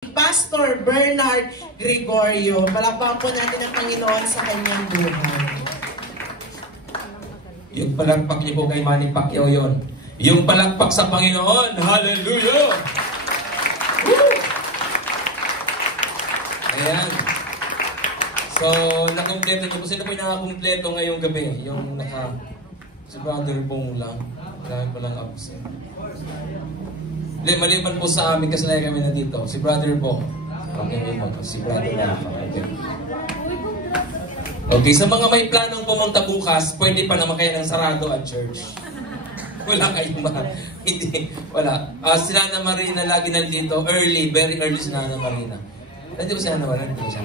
Pastor Bernard Gregorio. Palakpakan po natin ang Panginoon sa kanyang buhay. Yung palakpak niyo po kay Manny Pacquiao yun. Yung palakpak sa Panginoon. Hallelujah! Woo! Ayan. So, nakompleto niyo po. Sino po yung nakakompleto ngayong gabi? Yung si Brother Bong lang. Marami pa lang absent. Hindi, maliban po sa amin kasi kami nandito. Si Brother Bong. Okay, si Brother Rafa. Okay. Okay, sa mga may planong pumunta bukas, pwede pa naman kayo ng sarado at church. Wala kayong hindi, wala. Si Nana Marina lagi nandito, very early si Nana Marina. Nandito si Nana Marina, nandito siya.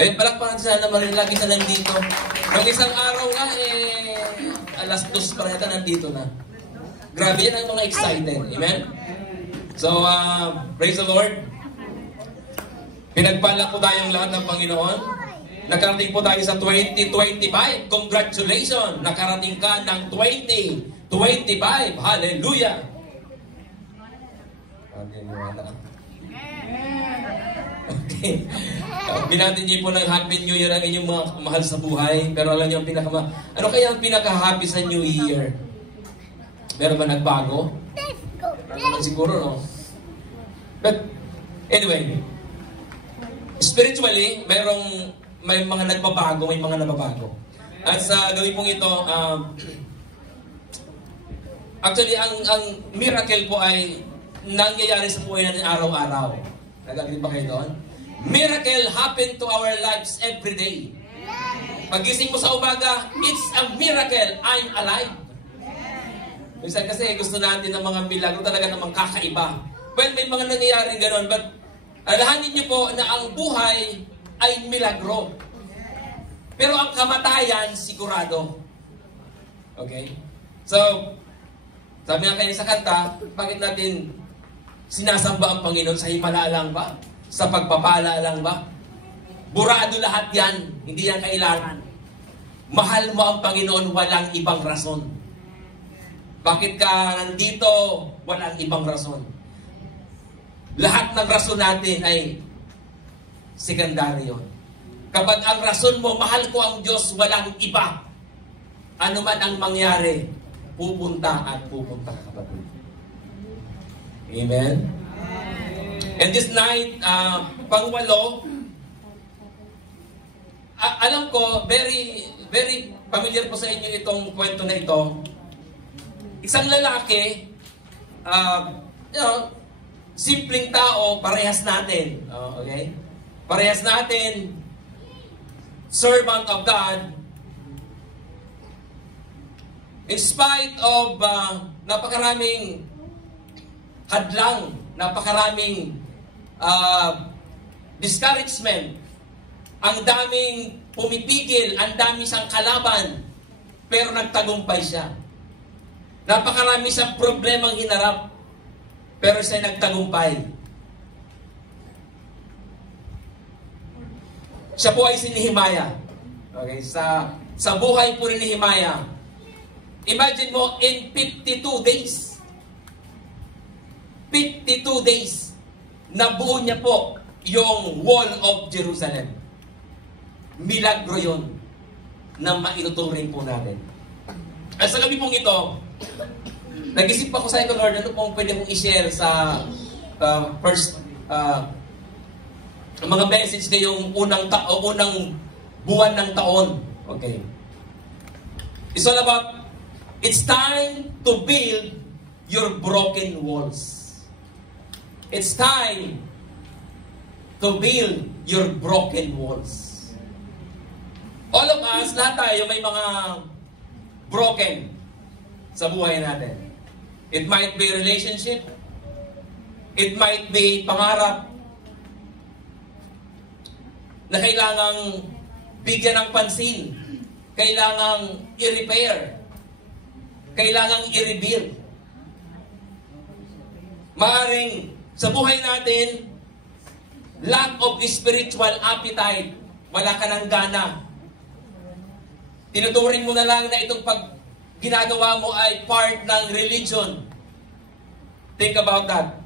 Ayun, palakpakan si Nana Marina, lagi siya nandito. Nung isang araw nga, alas 2 pa rin nandito na. Grabe yan ang mga excited. Amen? So, praise the Lord. Pinagpala po tayong lahat ng Panginoon. Nakarating po tayo sa 2025. Congratulations! Nakarating ka ng 2025. Hallelujah! Okay. Binati niyo po ng Happy New Year ang inyong mga mahal sa buhay. Pero alam niyo, ano kaya ang pinaka-happy sa New Year? Meron ba nagbago? Naman siguro, no? But, anyway, spiritually, may mga nagbabago, may mga nababago. At sa gawin pong ito, actually, ang miracle po ay nangyayari sa buhay natin araw-araw. Nag-agree ba kayo doon? Miracle happen to our lives every day. Pagising mo sa umaga, it's a miracle, I'm alive. Minsan kasi gusto natin ng mga milagro talaga namang kakaiba. Well, may mga nangyayari gano'n, but alahanin niyo po na ang buhay ay milagro. Pero ang kamatayan, sigurado. Okay? So, sabi nga kayo sa kanta, bakit natin sinasamba ang Panginoon? Sa himala lang ba? Sa pagpapala lang ba? Burado lahat yan. Hindi yan kailangan. Mahal mo ang Panginoon, walang ibang rason. Bakit ka nandito? Walang ibang rason. Lahat ng rason natin ay sekundaryo. Kapag ang rason mo, mahal ko ang Diyos, walang iba. Ano man ang mangyari, pupunta at pupunta ka, kapatid. Amen? And this night, pang-walo, alam ko, very familiar po sa inyo itong kwento na ito. Isang lalaki, simpleng tao, parehas natin. Okay? Parehas natin, servant of God. In spite of napakaraming hadlang, napakaraming discouragement, ang daming pumipigil, ang daming siyang kalaban, pero nagtagumpay siya. Napakarami siyang problemang hinarap, pero siya nagtagumpay. Siya po ay si Nehemiah. Okay, sa buhay po ni Nehemiah, imagine mo, in 52 days, nabuo niya po yung wall of Jerusalem. Milagro yun na maituturing po natin. At sa gabi pong ito, nag-isip ako sa ito, Lord, ano pong pwede mong i-share sa mga message ngayong unang buwan ng taon. Okay. It's all about, it's time to build your broken walls. It's time to build your broken walls. All of us, lahat tayo may mga broken sa buhay natin. It might be relationship. It might be pangarap na kailangang bigyan ng pansin. Kailangang i-repair. Kailangang i-rebuild. Maaring sa buhay natin, lack of spiritual appetite. Wala ka ng gana. Tinuturing mo na lang na itong ginagawa mo ay part ng religion. Think about that.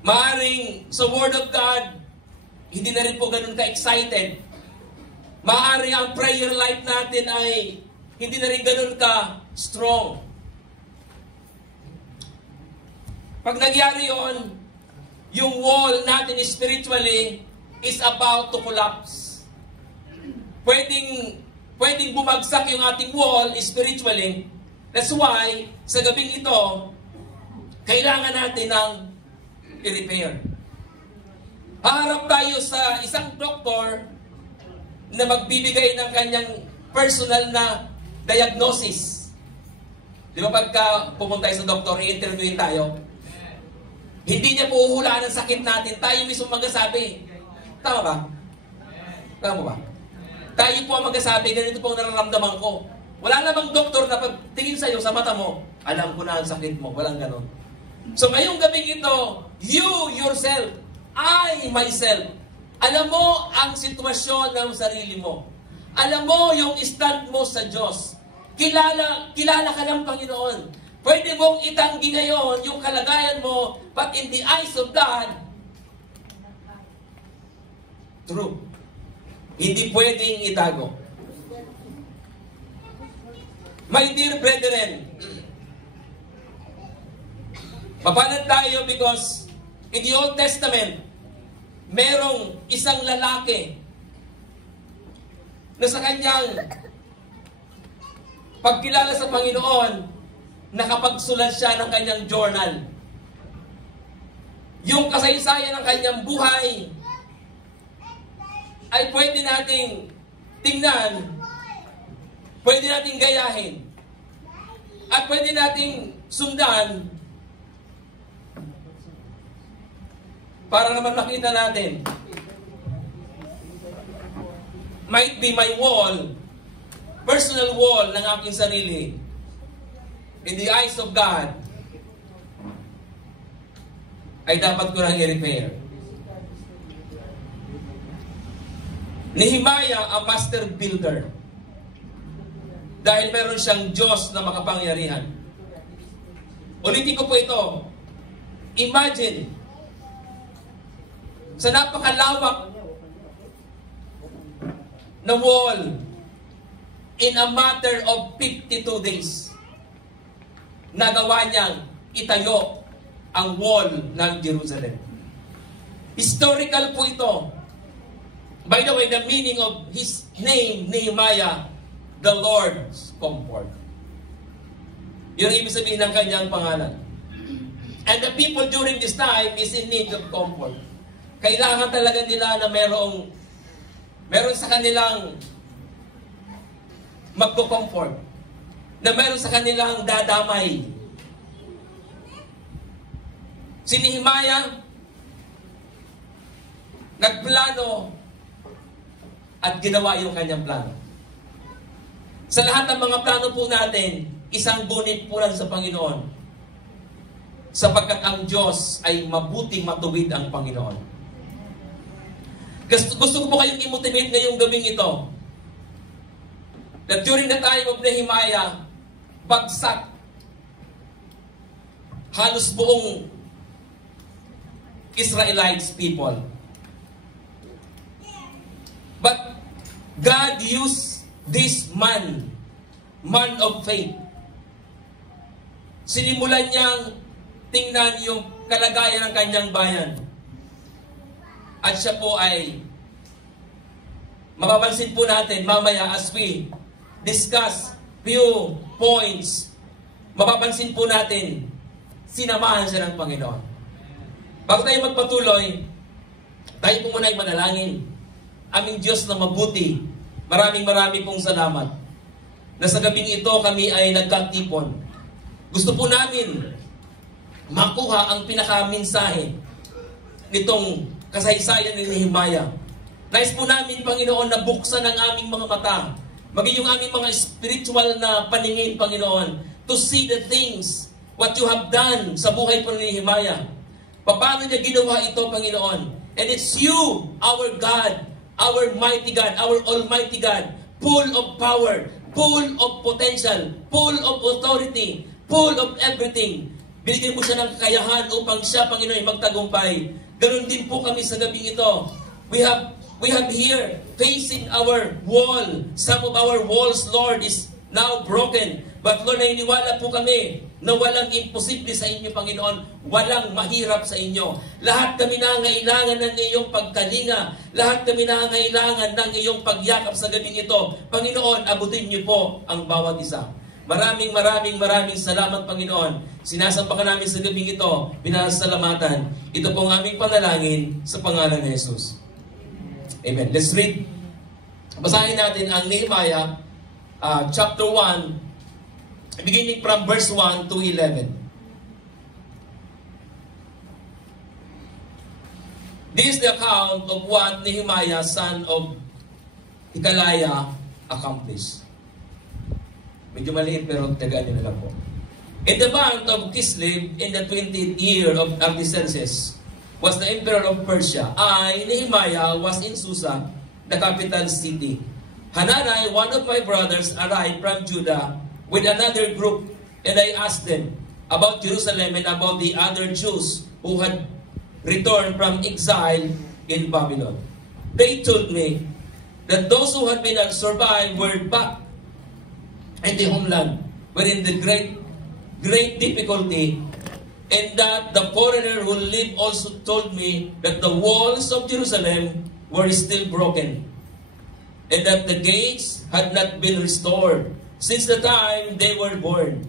Maaring sa Word of God, hindi na rin po ganun ka-excited. Maaring ang prayer life natin ay hindi na rin ganun ka-strong. Pag nagyari yon, yung wall natin spiritually is about to collapse. Pwedeng bumagsak yung ating wall spiritually. That's why, sa gabing ito, kailangan natin ng i-repair. Haharap tayo sa isang doktor na magbibigay ng kanyang personal na diagnosis. Di ba pagka pumunta tayo sa doktor, i-interviewin tayo, hindi niya po uhulaan ang sakit natin. Tayo mismo magsasabi. Tama ba? Tama ba? Tayo po ang magsasabi, ganito po ang nararamdaman ko. Wala namang doktor na pagtingin sa'yo sa mata mo, alam ko na ang sakit mo. Walang ganon. So ngayong gabing ito, you yourself, I myself, alam mo ang sitwasyon ng sarili mo. Alam mo yung stand mo sa Diyos. Kilala ka ng Panginoon. Pwede mong itanggi ngayon yung kalagayan mo, but in the eyes of God, true. Hindi pwedeng itago. My dear brethren, mapanat tayo because in the Old Testament, merong isang lalaki na sa kanyang pagkilala sa Panginoon, nakapagsulat siya ng kanyang journal. Yung kasaysayan ng kanyang buhay ay pwede nating tingnan, pwede nating gayahin, at pwede nating sundan para naman makita natin. Might be my wall, personal wall ng aking sarili. In the eyes of God, ay dapat ko lang i-repair. Nehemiah, a master builder. Dahil meron siyang Diyos na makapangyarihan. Ulitin ko po ito. Imagine, sa napakalawak na wall, in a matter of 52 days, nagawa niyang itayo ang wall ng Jerusalem. Historical po ito. By the way, the meaning of his name, Nehemiah, the Lord's comfort. Yun ang ibig sabihin ng kanyang pangalan. And the people during this time is in need of comfort. Kailangan talaga nila na meron sa kanilang magko-comfort, na meron sa kanilang dadamay. Si Nehemiah, nagplano at ginawa yung kanyang plano. Sa lahat ng mga plano po natin, isang gunit po lang sa Panginoon. Sapagkat ang Diyos ay mabuting matuwid ang Panginoon. Gusto ko po kayong i-motivate ngayong gabing ito. That during the time of Nehemiah, bagsak halos buong Israelites people. But God used this man of faith. Sinimulan niyang tingnan yung kalagayan ng kanyang bayan. At siya po ay, mapapansin po natin mamaya as we discuss few points, mapapansin po natin, sinamahan siya ng Panginoon. Bago tayo magpatuloy, tayo po muna ay manalangin. Aming Diyos na mabuti, maraming pong salamat na sa gabing ito kami ay nagkatipon. Gusto po namin makuha ang pinakaminsahe nitong kasaysayan ni Nehemiah. Nais po namin, Panginoon, na buksan ang aming mga mata, maging yung aming mga spiritual na paningin, Panginoon, to see the things, what you have done sa buhay po ni Nehemiah. Paano niya ginawa ito, Panginoon? And it's you, our God, our mighty God, our almighty God, full of power, full of potential, full of authority, full of everything. Binigyan mo siya ng kakayahan upang siya, Panginoon, magtagumpay. Ganon din po kami sa gabing ito. We have here, facing our wall. Some of our walls, Lord, is now broken. But Lord, naniniwala po kami na walang imposible sa inyo, Panginoon. Walang mahirap sa inyo. Lahat kami nangangailangan ng iyong pagkalinga. Lahat kami nangangailangan ng iyong pagyakap sa gabing ito. Panginoon, abutin niyo po ang bawat isa. Maraming salamat, Panginoon. Sinasampakan namin sa gabing ito, pinasalamatan. Ito po ang aming panalangin sa pangalan ni Jesus. Amen. Let's read. Basahin natin ang Nehemiah chapter 1, beginning from verse 1 to 11. This is the account of what Nehemiah, son of Hikalaya, accomplished. Medyo maliit pero tagaan nyo na lang po. In the month of Kislev, in the 20th year of Artaxerxes, was the emperor of Persia. I, Nehemiah, was in Susa, the capital city. Hanani, one of my brothers, arrived from Judah with another group, and I asked them about Jerusalem and about the other Jews who had returned from exile in Babylon. They told me that those who had been survived were back in the homeland, were in the great difficulty, and that the foreigner who lived also told me that the walls of Jerusalem were still broken, and that the gates had not been restored since the time they were born.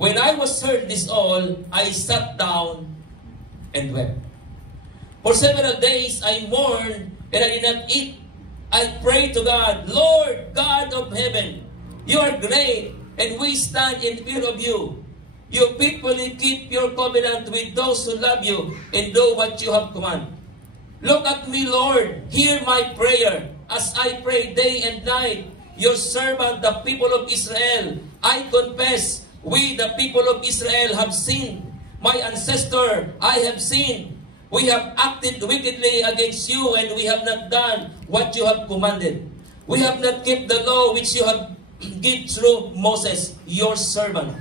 When I was heard this all, I sat down and wept. For several days I mourned and I did not eat. I prayed to God, Lord God of heaven, you are great and we stand in fear of you. You faithfully keep your covenant with those who love you and do what you have commanded. Look at me, Lord, hear my prayer as I pray day and night. Your servant, the people of Israel, I confess, we, the people of Israel, have sinned. My ancestor, I have sinned. We have acted wickedly against you, and we have not done what you have commanded. We have not kept the law which you have given through Moses, your servant.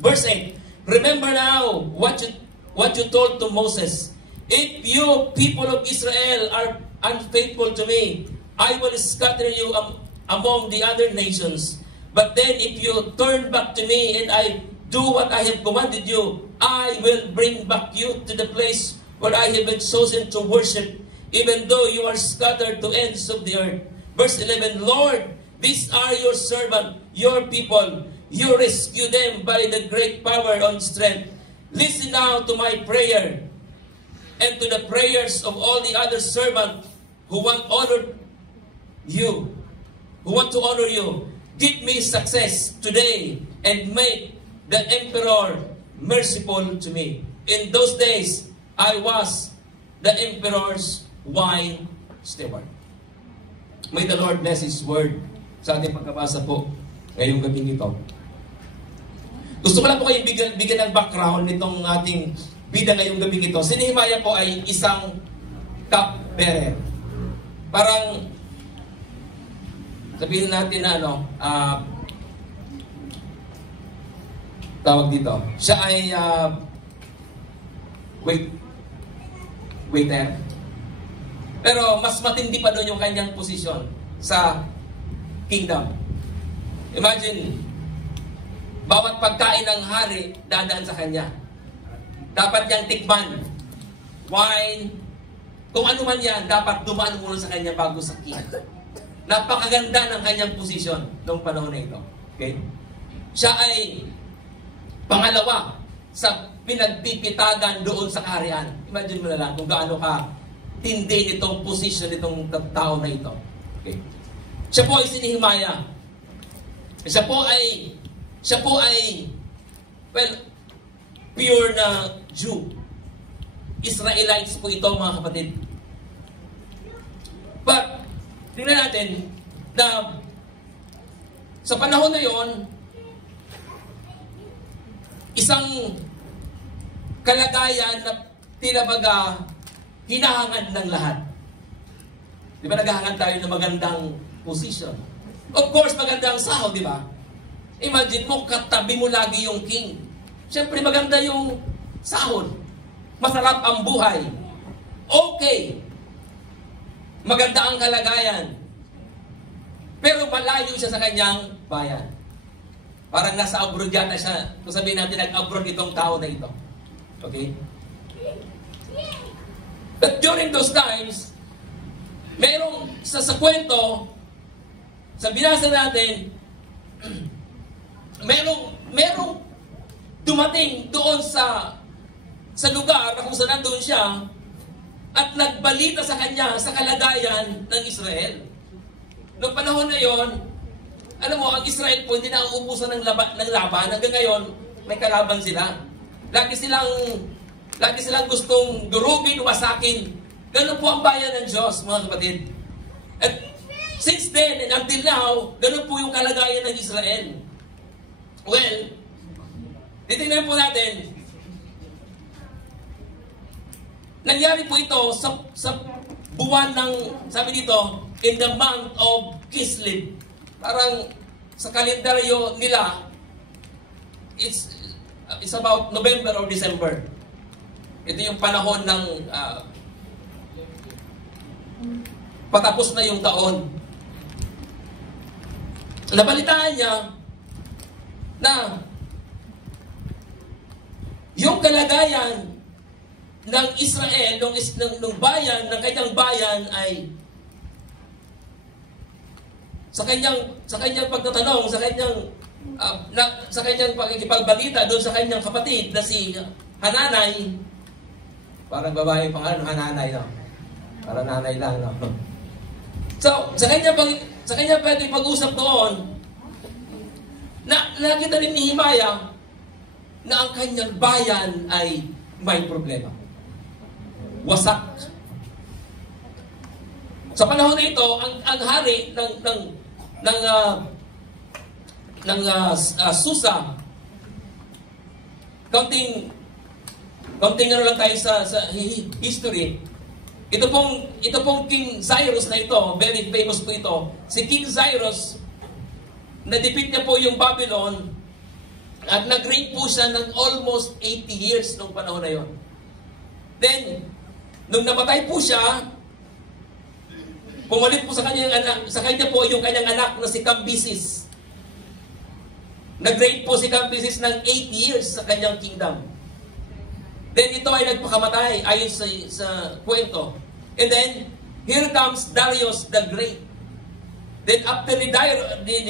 Verse 8, remember now what you told to Moses. If you, people of Israel, are unfaithful to me, I will scatter you among the other nations. But then if you turn back to me and I do what I have commanded you, I will bring back you to the place where I have been chosen to worship, even though you are scattered to ends of the earth. Verse 11, Lord, these are your servants, your people. You rescue them by the great power and strength. Listen now to my prayer and to the prayers of all the other servants who want to honor you. Give me success today and make the emperor merciful to me. In those days, I was the emperor's wine steward. May the Lord bless His word sa ating pagkabasa po ngayong gabing ito. Gusto ko lang po kayong bigyan ng background nitong ating bida ngayong gabing ito. Si Nehemiah po ay isang cupbearer. Parang sabihin natin na tawag dito. Siya ay waiter. Pero mas matindi pa doon yung kanyang posisyon sa kingdom. Imagine, bawat pagkain ng hari dadaan sa kanya. Dapat niyang tikman. Wine, kung ano man yan, dapat dumaan muna sa kanya bago sa king. Napakaganda ng kanyang posisyon noong panahon na ito. Okay? Siya ay pangalawa sa pinagpipitagan doon sa kaharian. Imagine mo na lang kung gaano ka tindi itong posisyon itong tao na ito. Okay? Siya po ay si Nehemiah. Siya po ay well, pure na Jew. Israelites po ito, mga kapatid. But tingnan natin na sa panahon na yon, isang kalagayan na tila baga hinahangad ng lahat. Di ba naghahangad tayo ng magandang position? Of course, magandang sahod, di ba? Imagine mo, katabi mo lagi yung king. Siyempre maganda yung sahod. Masarap ang buhay. Okay. Maganda ang kalagayan. Pero malayo siya sa kanyang bayan. Parang nasa abroad yata siya. Kung sabihin natin, nag-abroad itong tao na ito. Okay? But during those times, merong sa kwento, sa binasa natin, merong dumating doon sa lugar na kung saan nandun siya at nagbalita sa kanya sa kalagayan ng Israel. Noong panahon na yon, alam mo, ang Israel po hindi na uubusan ng laban. Hanggang ngayon, may kalaban sila. Lagi silang gustong durugin, wasakin. Ganun po ang bayan ng Diyos, mga kapatid. At since then and until now, ganun po yung kalagayan ng Israel. Well, titingnan po natin, nangyari po ito sa buwan ng, sabi dito, in the month of Kislev. Parang sa kalendaryo nila, it's about November or December. Ito yung panahon ng patapos na yung taon. Nabalitaan niya na yung kalagayan ng Israel, ng bayan, ng kanyang bayan ay sa kanyang pagtatanong, sa kanyang pagkikipagbalita doon sa kanyang kapatid na si Hananay, parang babae pangalan, Hananay, no? Parang nanay lang, no? So, sa kanyang pag-usap doon, nakita rin ni Himaya na ang kanyang bayan ay may problema. Wasak. Sa panahon na ito, ang hari ng Susa, counting ano lang tayo sa history. Ito pong King Cyrus na ito, very famous po ito. Si King Cyrus, na-defeat niya po yung Babylon at nag-reign po siya ng almost 80 years nung panahon na yon. Then, nung namatay po siya, pumalit po sa kanya po yung kanyang anak na si Cambyses. Nag-reign po si Cambyses ng 8 years sa kanyang kingdom. Then ito ay nagpakamatay ayon sa kwento. And then, here comes Darius the Great. Then after ni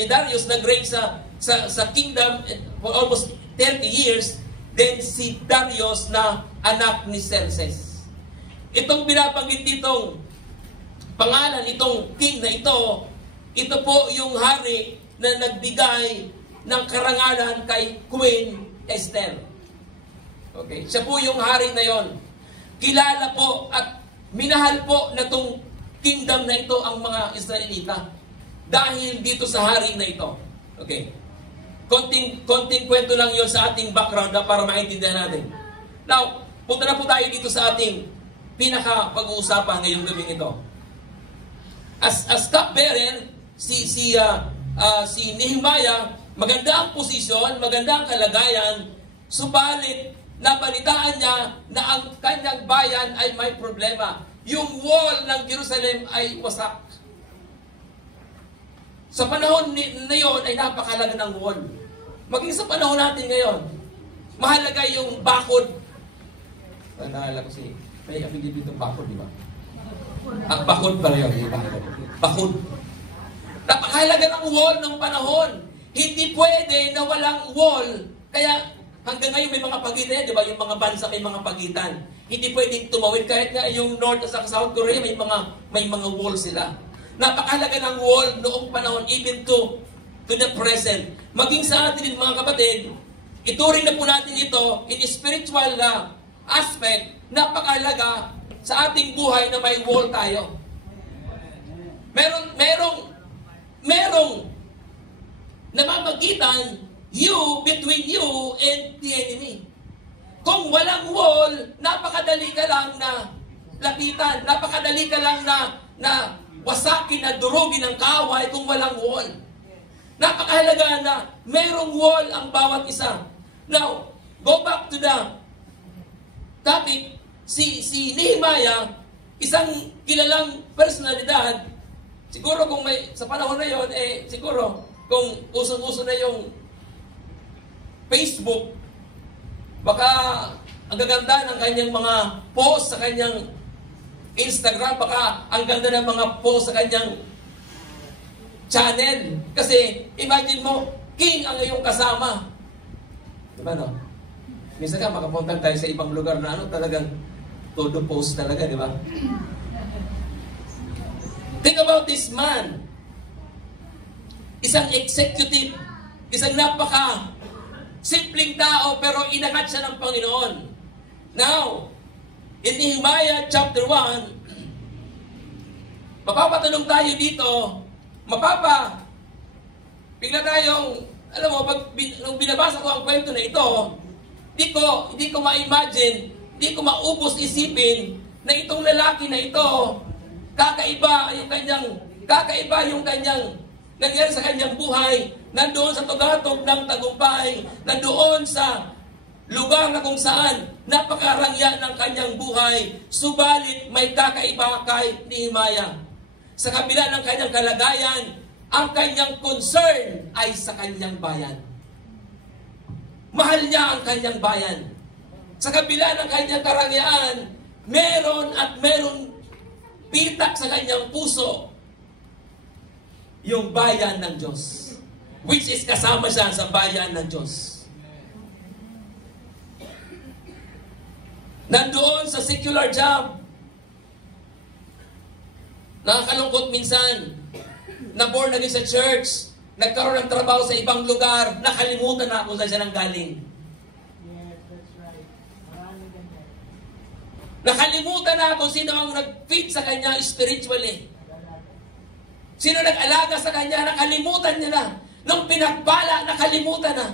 Darius nag-reign sa kingdom for almost 30 years, then si Darius na anak ni Xerxes. Itong binabanggit ditong pangalan, itong king na ito po yung hari na nagbigay ng karangalan kay Queen Esther. Okay, siya po yung hari na yon. Kilala po at minahal po na itong kingdom na ito ang mga Israelita dahil dito sa hari na ito. Okay. Konting kwento lang yon sa ating background para maintindihan natin. Now, punta na po tayo dito sa ating pinaka-pag-uusapan ngayong gabing ito. As cupbearer, si Nehemiah, maganda ang posisyon, maganda ang kalagayan, subalit nabalitaan niya na ang kanyang bayan ay may problema. Yung wall ng Jerusalem ay wasak. Sa panahon na yon ay napakalaga ng wall. Maging sa panahon natin ngayon, mahalaga yung bakod. Naalala ko may affiliate dito bakod, di ba? Ang bakod pala yun. Bakod. Napakahalaga ng wall ng panahon. Hindi pwede na walang wall. Kaya hanggang ngayon may mga pagitan, di ba? Yung mga bansa may mga pagitan. Hindi pwedeng tumawid kahit nga yung North at South Korea may mga wall sila. Napakahalaga ng wall noong panahon even to the present. Maging sa atin mga kapatid, ituring na po natin ito in spiritual aspect, napakahalaga sa ating buhay na may wall tayo. Merong namamagitan between you and the enemy. Kung walang wall, napakadali ka lang na lapitan, napakadali ka lang na wasakin, na durugin ng kaaway kung walang wall. Napakahalaga na merong wall ang bawat isa. Now, go back to the topic, si Nehemiah, isang kilalang personalidad, siguro kung may, sa panahon na yon, siguro, kung usong-uso na yung Facebook, baka ang gaganda ng kanyang mga post sa kanyang Instagram, baka ang ganda ng mga post sa kanyang channel. Kasi, imagine mo, king ang iyong kasama. Diba no? Minsan nga, makapunta tayo sa ibang lugar na talagang todo post talaga, di ba? Think about this man. Isang executive, isang napaka simpleng tao, pero inangat siya ng Panginoon. Now, in Nehemiah chapter 1, mapapatanong tayo dito, bigla tayong, alam mo, nung binabasa ko ang kwento na ito, hindi ko ma-imagine, hindi ko maubos isipin na itong lalaki na ito, kakaiba yung kanyang nangyari sa kanyang buhay, nandoon sa tugatog ng tagumpay, nandoon sa lugar na kung saan napakarangya ng kanyang buhay, subalit may kakaiba kay Nehemiah. Sa kabila ng kanyang kalagayan, ang kanyang concern ay sa kanyang bayan. Mahal niya ang kanyang bayan. Sa kabila ng kanyang karangyaan, meron pitak sa kanyang puso yung bayan ng Diyos. Which is kasama siya sa bayan ng Diyos. Nandoon sa secular job, nakakalungkot minsan, na-born again sa church, nagkaroon ng trabaho sa ibang lugar, nakalimutan na kung saan siya nanggaling. Yes, that's right. Maraming ganyan. Nakalimutan na kung sino ang nag-feed sa kanya spiritually. Sino nag-alaga sa kanya, nakalimutan niya na. Nung pinagbala, nakalimutan na.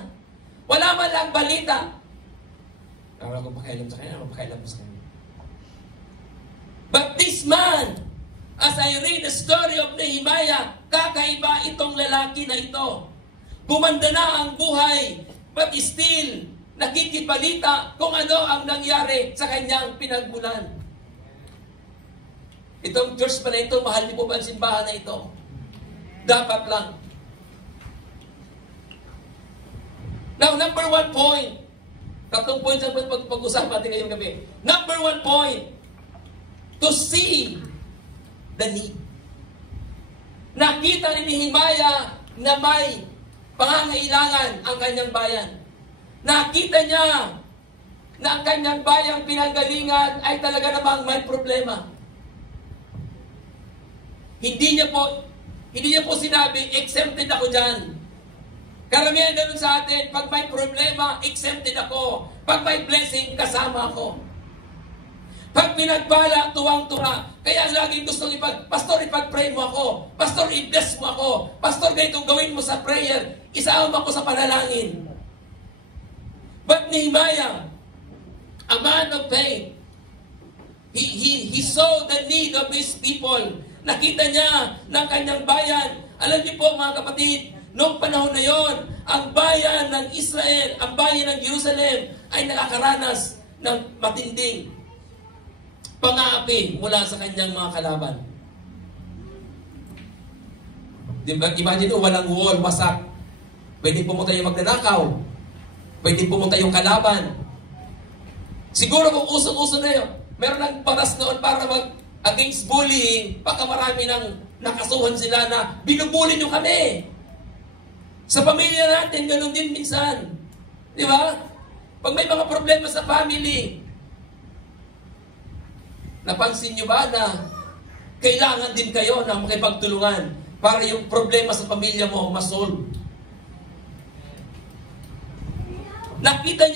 Wala man lang balita. Para ko pakailam sa kanya, pakailam sa kanya. But this man, as I read the story of Nehemiah, kakaiba itong lalaki na ito. Gumanda na ang buhay, but still, nakikibalita kung ano ang nangyari sa kanyang pinagmulan. Itong church pa na ito, mahal niyo po ba ang simbahan na ito? Dapat lang. Now, number 1 point. Tatlong points ang pag-usapan natin ngayong gabi. Number 1 point. To see the need. Nakita ni Nehemiah na may pangangailangan ang kanyang bayan. Nakita niya na ang kanyang bayang pinanggalingan ay talaga namang may problema. Hindi niya po sinabi, exempted ako dyan. Karamihan ganun sa atin, pag may problema, exempted ako. Pag may blessing, kasama ako. Pag pinagbala, tuwang-tuwa. Kaya laging gustong Pastor, ipag-pray mo ako. Pastor, i-bless mo ako. Pastor, ganito gawin mo sa prayer. Isama ko sa panalangin. But Nehemiah, a man of faith, he saw the need of his people. Nakita niya ng kanyang bayan. Alam niyo po mga kapatid, noong panahon na yon, ang bayan ng Israel, ang bayan ng Jerusalem ay nakakaranas ng matinding pang-aapi mula sa kanyang mga kalaban. Diba? Imagine mo, walang wall, wasak. Pwede pumunta yung magnanakaw. Pwede pumunta yung kalaban. Siguro kung uso-uso na yun, meron ng batas noon para against bullying, baka marami nang nakasuhan sila na binubully nyo kami. Sa pamilya natin, ganun din minsan. Di ba? Pag may mga problema sa family, napansin nyo ba na kailangan din kayo na makipagtulungan para yung problema sa pamilya mo masolve? Nakita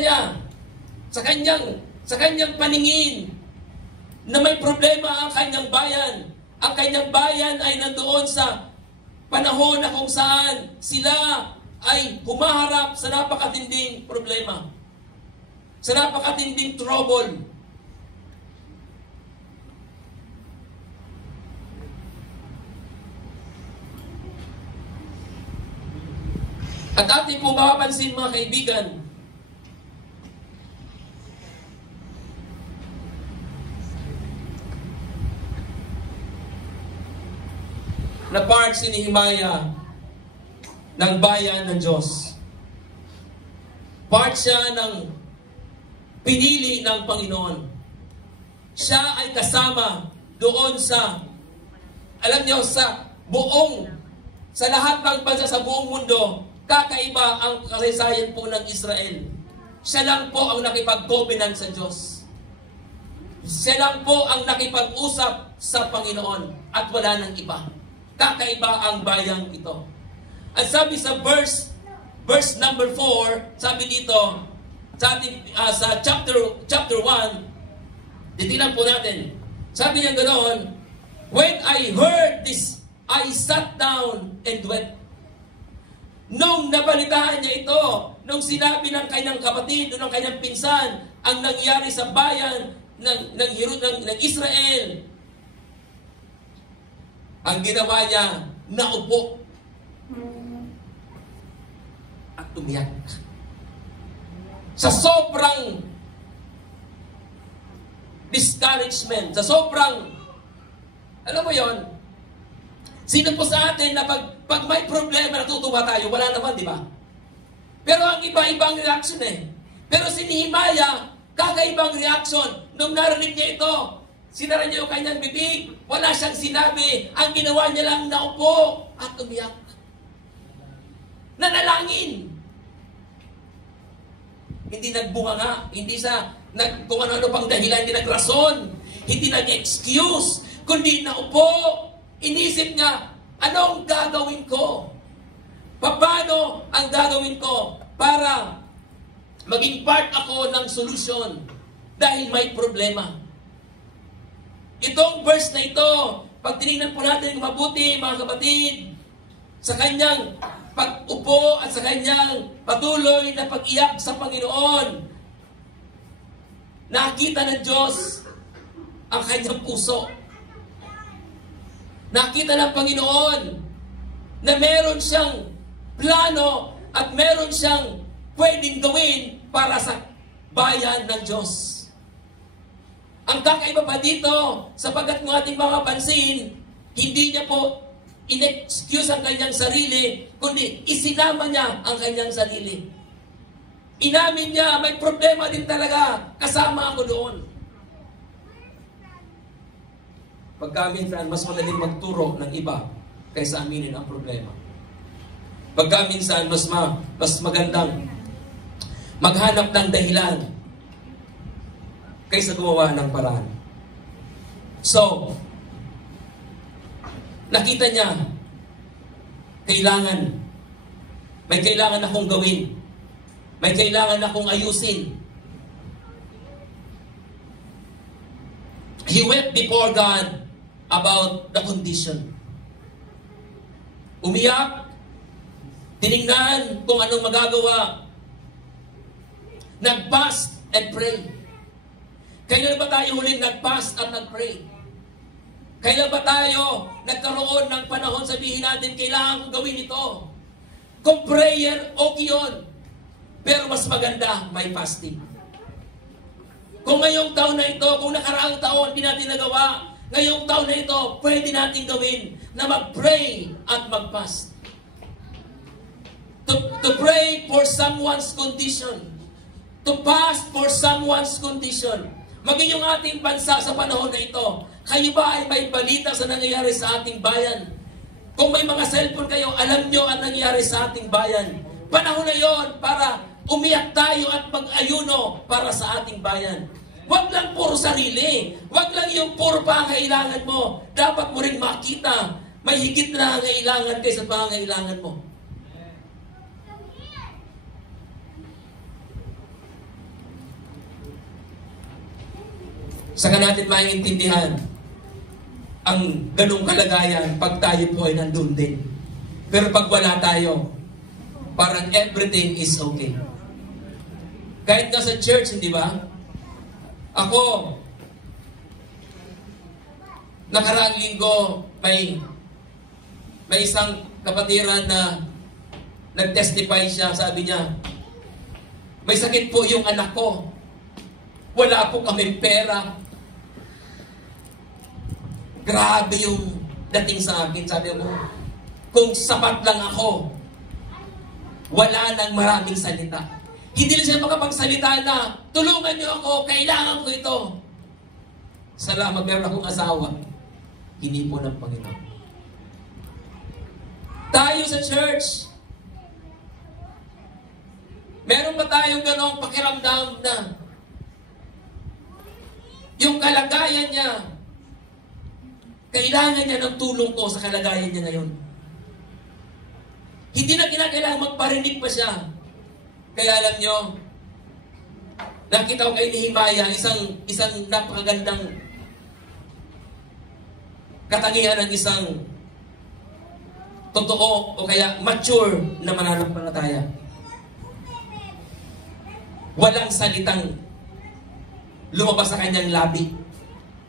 niya sa kanyang paningin na may problema ang kanyang bayan. Ang kanyang bayan ay nandoon sa panahon na kung saan sila ay humaharap sa napakatinding problema. Sa napakatinding trouble. At atin po mapapansin mga kaibigan, na part si Nehemiah ng bayan ng Diyos. Part siya ng pinili ng Panginoon. Siya ay kasama doon sa, alam niyo, sa lahat ng bansa sa buong mundo, kakaiba ang kasaysayan po ng Israel. Siya lang po ang nakipag-covenant sa Diyos. Siya lang po ang nakipag-usap sa Panginoon at wala nang iba. Kakaiba ang bayang ito. At sabi sa verse number 4, sabi dito, sa chapter 1, titignan po natin. Sabi niya ganoon, when I heard this, I sat down and wept. Nung nabalitaan niya ito, nung sinabi ng kanyang kapatid, ng kanyang pinsan, ang nangyari sa bayan ng Israel, ang ginawa niya, naupo at umiyak. Sa sobrang discouragement, sa sobrang, alam mo yon, sino po sa atin na pag may problema natutuwa tayo, wala naman, di ba? Pero ang iba-ibang reaction eh. Pero si Nehemiah, kakaibang reaction nung narinig niya ito. Sinara niya yung kanyang bibig, wala siyang sinabi, ang ginawa niya lang naupo at umiyak. Nanalangin. Hindi nagbunga nga, hindi sa kung ano-ano pang dahilan, hindi nagrason, hindi nag-excuse, kundi naupo. Inisip niya, anong gagawin ko? Paano ang gagawin ko para maging part ako ng solusyon dahil may problema? Itong verse na ito, pag tinignan po natin mabuti, mga kapatid, sa kanyang pag-upo at sa kanyang patuloy na pag-iyak sa Panginoon, nakita ng Diyos ang kanyang puso. Nakita ng Panginoon na meron siyang plano at meron siyang pwedeng gawin para sa bayan ng Diyos. Ang kakaiba pa dito, sapagkat ng ating mga pansin, hindi niya po in-excuse ang kanyang sarili, kundi isinama niya ang kanyang sarili. Inamin niya, may problema din talaga, kasama ako doon. Pagkaminsan, mas madaling magturo ng iba kaysa aminin ang problema. Pagkaminsan, mas magandang maghanap ng dahilan kaysa gumawa ng paraan. So, nakita niya, may kailangan akong gawin. May kailangan akong ayusin. He wept before God about the condition. Umiyak, tiningnan kung anong magagawa. Nag-fast and pray. Kailan ba tayo huling nag-fast at nag-pray? Kailan ba tayo nagkaroon ng panahon sabihin natin, kailangan kong gawin ito? Kung prayer, okay yun. Pero mas maganda, may fasting. Kung ngayong taon na ito, kung nakaraang taon, hindi natin nagawa, ngayong taon na ito, pwede natin gawin na mag-pray at mag-fast. To pray for someone's condition. To fast for someone's condition. Maging yung ating bansa sa panahon na ito, kayo ba ay may balita sa nangyayari sa ating bayan? Kung may mga cellphone kayo, alam nyo ang nangyayari sa ating bayan. Panahon na yon para umiyak tayo at mag-ayuno para sa ating bayan. Huwag lang puro sarili. Huwag lang yung puro pangailangan mo. Dapat mo rin makita, may higit na pangailangan kaysa pangailangan mo. Saka natin maintindihan ang ganung kalagayan pag tayo po ay nandun din. Pero pag wala tayo, parang everything is okay. Kahit nasa church, hindi ba? Ako, nakaraang linggo, may isang kapatiran na Nag-testify siya, sabi niya, may sakit po yung anak ko. Wala po kaming pera. Grabe yung dating sa akin. Sabi ko, kung sapat lang ako, wala nang maraming salita. Hindi na siya makapagsalita na, tulungan niyo ako, kailangan ko ito. Salamat, meron akong asawa. Hinipo ng Panginoon. Tayo sa church, meron ba tayong ganong pakiramdam na yung kalagayan niya, kailangan niya ng tulong ko sa kalagayan niya ngayon? Hindi na kinakailangan magparinig pa siya. Kaya alam nyo, nakita ko kay Nehemiah, isang napakagandang katangian ng isang totoo o kaya mature na mananampalataya. Walang salitang lumabas sa kanyang labi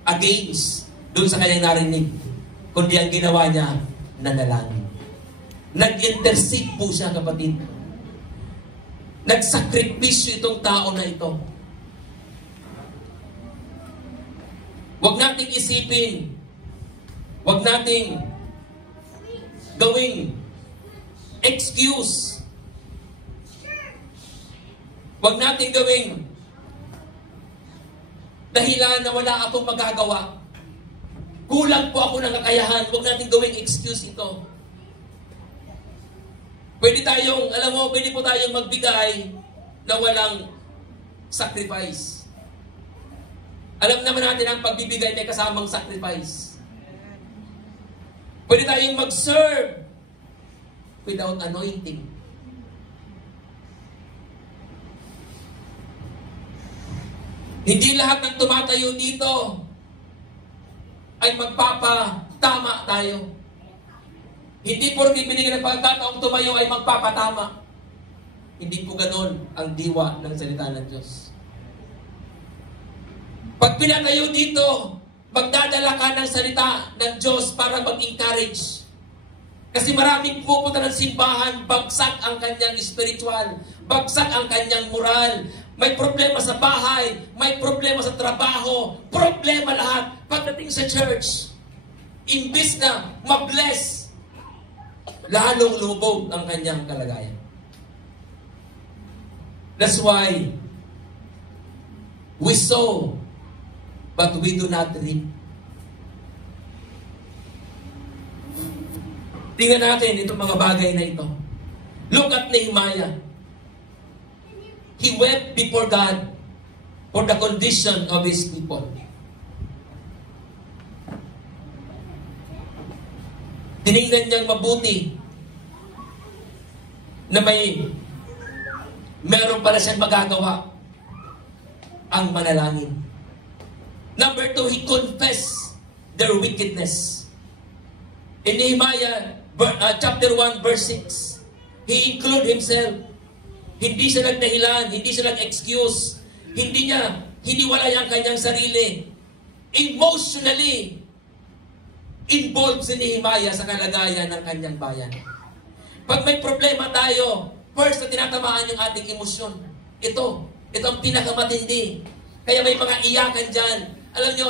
against doon sa kanyang narinig, kundi ang ginawa niya, nanalangin. Nag-intercede po siya, kapatid. Nagsakripisyo itong tao na ito. Huwag nating isipin, huwag nating gawing excuse. Huwag nating gawing dahilan na wala akong magagawa. Kulang po ako ng kakayahan. Huwag nating gawing excuse ito. Pwede tayong, alam mo, pwede po tayong magbigay na walang sacrifice. Alam naman natin ang pagbibigay may kasamang sacrifice. Pwede tayong mag-serve without anointing. Hindi lahat ng tumatayo dito ay magpapatama tayo. Hindi porke binigyan ng pagkataong tumayo ay magpapatama. Hindi po ganon ang diwa ng salita ng Diyos. Pag pinatayo dito, magdadala ka ng salita ng Diyos para mag-encourage. Kasi maraming pupunta ng simbahan, bagsak ang kanyang spiritual, bagsak ang kanyang moral, may problema sa bahay, may problema sa trabaho, problema lahat. Pagdating sa church, imbis na ma-bless, lalong lumubog ang kanyang kalagayan. That's why we sow, but we do not reap. Tingnan natin itong mga bagay na ito. Look at Nehemiah. He wept before God for the condition of his people. Tinignan niyang mabuti na meron pala siyang magagawa, ang manalangin. Number 2, he confessed their wickedness. In Nehemiah chapter 1 verse 6, he included himself. Hindi siya nagdahilan, hindi siya nag-excuse, hindi wala ang kanyang sarili. Emotionally involved si Nehemiah sa kalagayan ng kanyang bayan. Pag may problema tayo, first na tinatamaan yung ating emosyon. Ito ang pinakamatindi. Kaya may mga iyakan dyan. Alam nyo,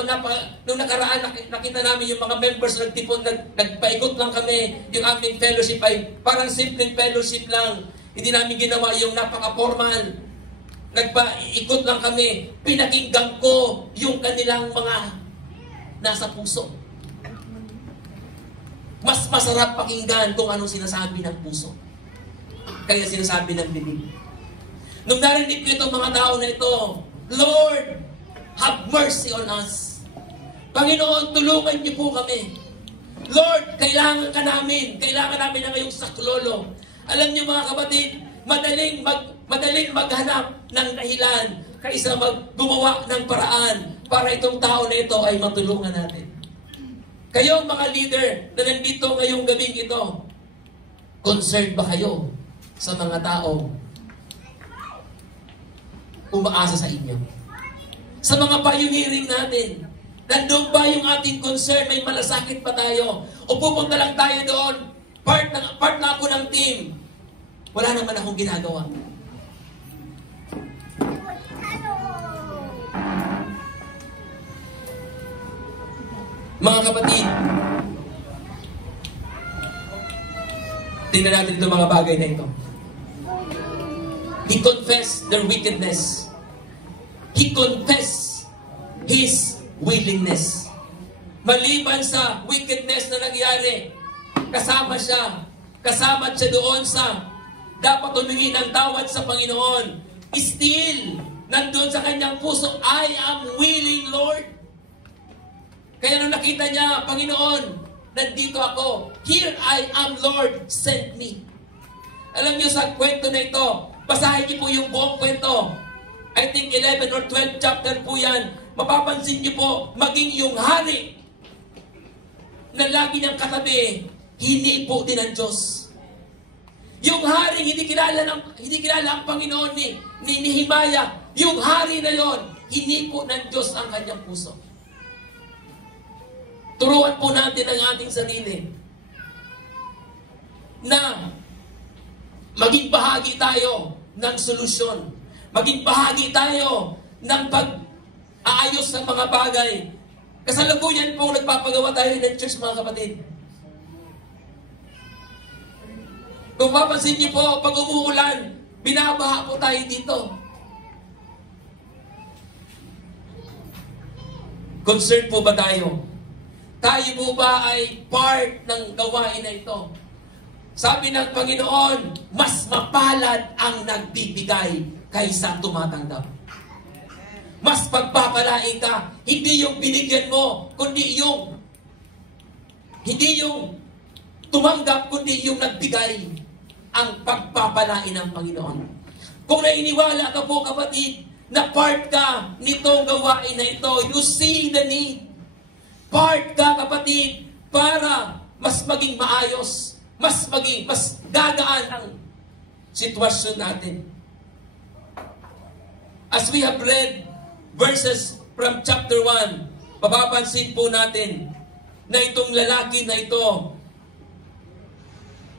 nung nakaraan, nakita namin yung mga members nagtipon, nagpaikot lang kami. Yung aming fellowship ay parang simple fellowship lang. Hindi namin ginawa yung napaka-formal. Nagpaikot lang kami. Pinakinggan ko yung kanilang mga nasa puso. Mas masarap pakinggan kung anong sinasabi ng puso kaya sinasabi ng bibig. Nung narinig ko itong mga tao na ito, Lord, have mercy on us. Panginoon, tulungan niyo po kami. Lord, kailangan ka namin. Kailangan namin na ngayong saklolo. Alam niyo mga kapatid, madaling maghanap ng dahilan kaysa gumawa ng paraan para itong tao na ito ay matulungan natin. Kayo mga leader na nandito ngayong gabing ito, concerned ba kayo sa mga tao umaasa sa inyo? Sa mga pioneering natin, nandun ba yung ating concern? May malasakit pa tayo? O pupunta lang tayo doon, part na ako ng team. wala naman akong ginagawa. Mga kapatid, tingnan natin itong mga bagay na ito. He confessed their wickedness. He confessed his willingness. Maliban sa wickedness na nangyari, kasama siya doon sa dapat humingi ng tawad sa Panginoon. Still, nandun sa kanyang puso, I am willing, Lord. Kaya nung nakita niya, Panginoon, nandito ako. Here I am, Lord, send me. Alam niyo sa kwento na ito, basahin niyo po yung buong kwento. I think 11 or 12 chapter po yan. Mapapansin niyo po, maging yung hari na lagi niyang katabi, hindi po din ang Diyos. Yung hari, hindi kilala ang Panginoon ni Nehemiah. Yung hari na yon, hindi po ng Diyos ang kanyang puso. Turuan po natin ang ating sarili na maging bahagi tayo ng solusyon. Maging bahagi tayo ng pag-aayos ng mga bagay. Kasalukuyan po nagpapagawa tayo ng church, mga kapatid. Kung papansin niyo po, pag umuulan, binabaha po tayo dito. Concerned po ba tayo? Tayo po ba ay part ng gawain na ito? Sabi ng Panginoon, mas mapalad ang nagbibigay kaysa tumatanggap. Mas pagpapalain ka, hindi yung binigyan mo, kundi yung hindi yung tumanggap, kundi yung nagbigay ang pagpapalain ng Panginoon. Kung nainiwala ka po, kapatid, na part ka nitong gawain na ito, you see the need. Part ka, kapatid, para mas maging maayos, mas gagaan ang sitwasyon natin. As we have read verses from chapter 1, mapapansin po natin na itong lalaki na ito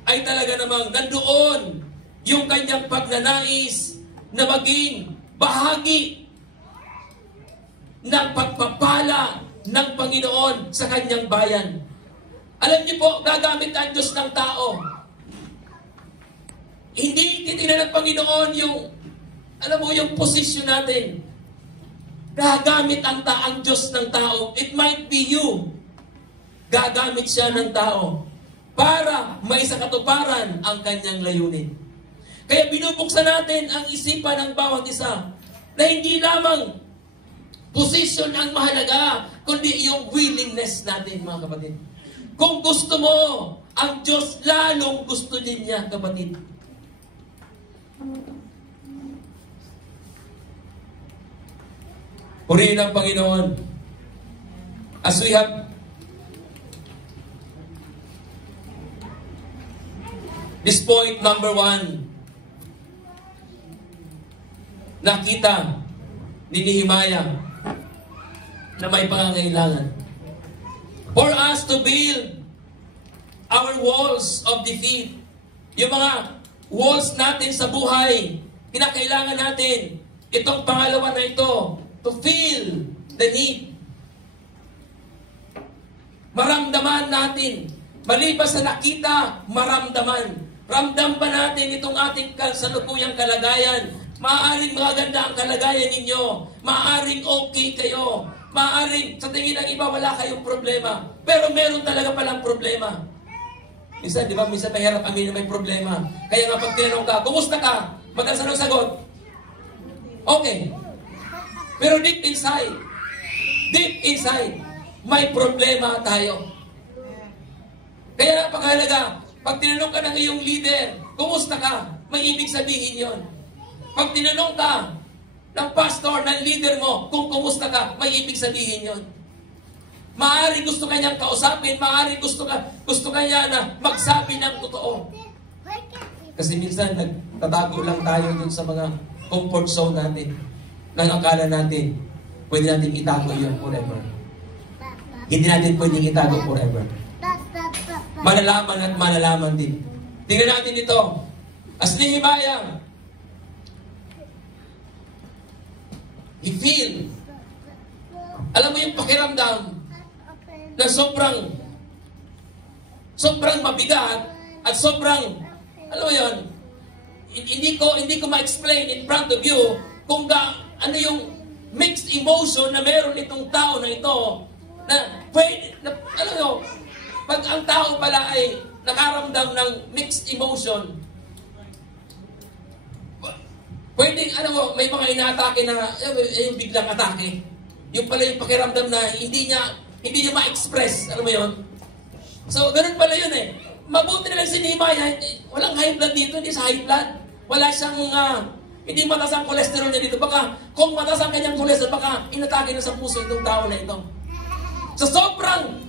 ay talaga namang nandoon yung kanyang pagnanais na maging bahagi ng pagpapala ng Panginoon sa kanyang bayan. Alam niyo po, gagamit ang Diyos ng tao. Hindi titingnan ng Panginoon yung, alam mo, yung posisyon natin. Gagamit ang Diyos ng tao. It might be you. Gagamit siya ng tao para may sa katuparan ang kanyang layunin. Kaya binubuksan natin ang isipan ng bawat isa na hindi lamang posisyon ang mahalaga, kundi yung willingness natin, mga kapatid. Kung gusto mo, ang Diyos lalong gusto din niya, kapatid. Purihin ang Panginoon. As we have this point number 1, nakita ni Nehemiah na may pangangailangan. For us to build our walls of defeat, yung mga walls natin sa buhay, kinakailangan natin itong pangalawa na ito, to feel the need. Maramdaman natin. Maliban sa nakita, maramdaman. Ramdam ba natin itong ating kasalukuyang kalagayan? Maaaring maganda ang kalagayan ninyo. Maaaring okay kayo. Maaaring sa tingin ng iba wala kayong problema. Pero meron talaga palang problema. Minsan, di ba? Minsan mahirap amin na may problema. Kaya nga pag tinanong ka, kumusta ka? Magkano ng sagot? Okay. Pero deep inside, may problema tayo. Kaya napakahalaga, pag tinanong ka ng iyong leader, kumusta ka? May ibig sabihin yon. Pag tinanong ka ng pastor, ng leader mo, kung kumusta ka, may ibig sabihin yon. Maaari gusto kanyang kausapin, maaari gusto kanya na magsabi ng totoo. Kasi minsan, nagtatago lang tayo dun sa mga comfort zone natin. Nang akala natin, pwede natin itago yun forever. Hindi natin pwedeng itago forever. Malalaman at malalaman din. Tingnan natin ito. As Nehemiah, he feel, alam mo yung pakiramdam na sobrang mabigat at sobrang, alam mo yun, hindi ko ma-explain in front of you kung ano yung mixed emotion na meron itong tao na ito na pwede, alam mo, pag ang tao pala ay nakaramdam ng mixed emotion, pwedeng, may mga inaatake na, yung biglang atake. Yung pala yung pakiramdam na hindi niya ma-express. Alam mo yun? So, ganun pala yun eh. Mabuti na lang si Nehemiah, walang high blood dito, hindi sa high blood. Wala siyang, hindi mataas ang cholesterol niya dito. Baka, kung mataas ang kanyang cholesterol, baka inatake na sa puso itong tao na ito. So, sobrang